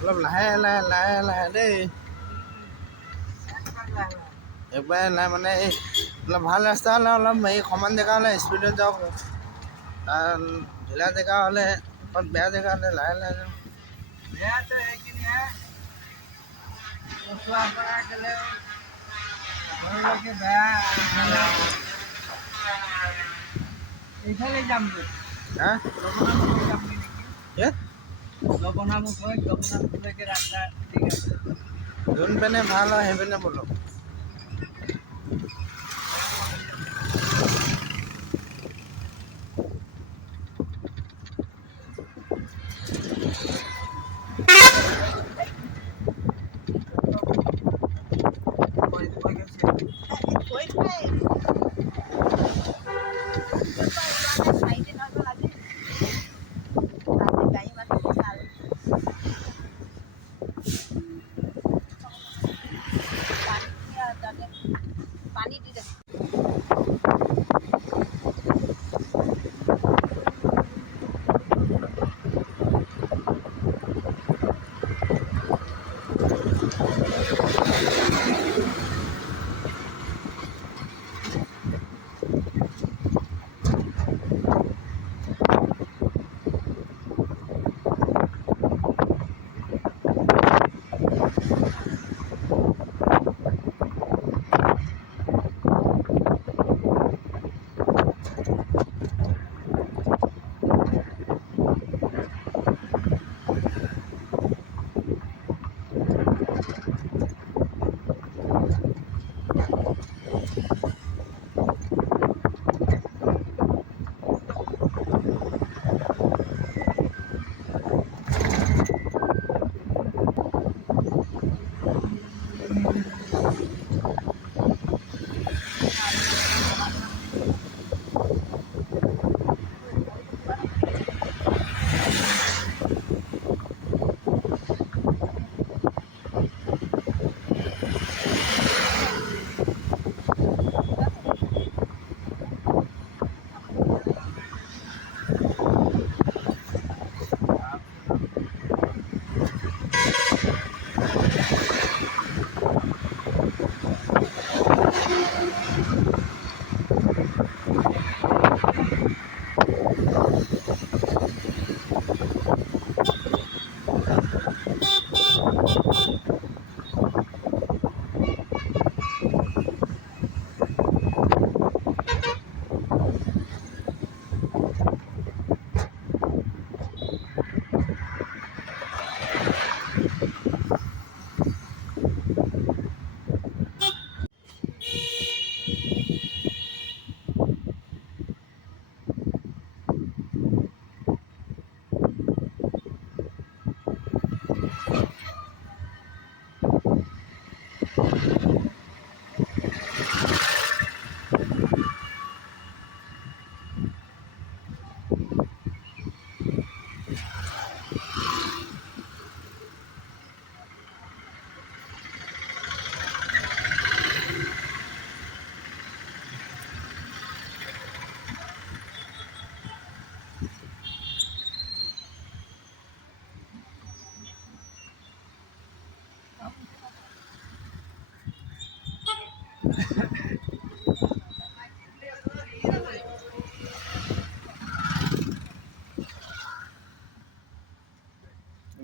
অলপ লাহে লাহে লাহে লাহে দেই একবাৰে লাহে মানে এই অলপ ভাল ৰাস্তা হ'লে অলপ এই সমান জেগা হ'লে স্পীডত যাওক ঢিলা জেগা হ'লে অকণ বেয়া জেগা হ'লে লাহে লাহে যাওক বেয়াটো সেইখিনিহে ওচৰৰ পৰা গ'লে ঘৰলৈকে বেয়া এইফালে যামগৈ হা লবণামুখলৈ যামগৈ নেকি লবণামুখলৈকে ৰাস্তা ঠিক আছে যোন পিনে ভাল হয় সেইপিনে ব'লক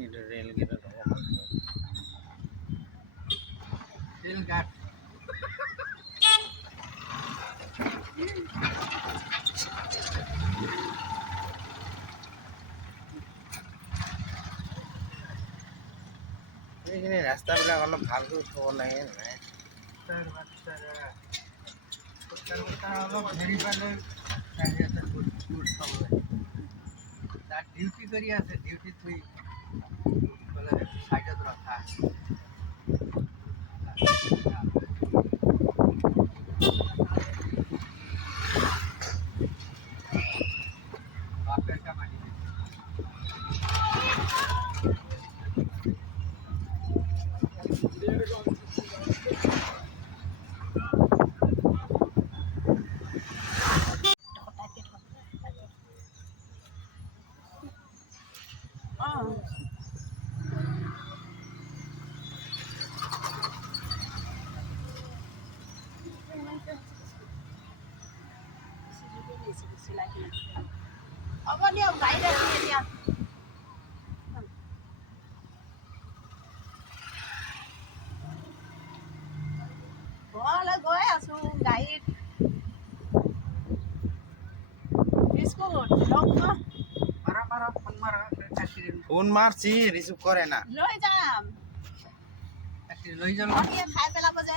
এটা রেল গেটের রেল ঘাট এইখিনি ৰাস্তাবিলাক অলপ ভালকৈ থ'ব লাগে নাই অলপ হেৰি পালে তাত ডিউটি কৰি আছে ডিউটি থৈ বোলে চাইডত ৰখা বাপের কামাই হ'ব দিয়ক গাড়ীত আছোঁ এতিয়া ঘৰলৈ গৈ আছোঁ গাড়ীত বিস্কুট ফোন মারছি রিসিভ করে না লৈ যাম লৈ যাম খাই পেলাব যে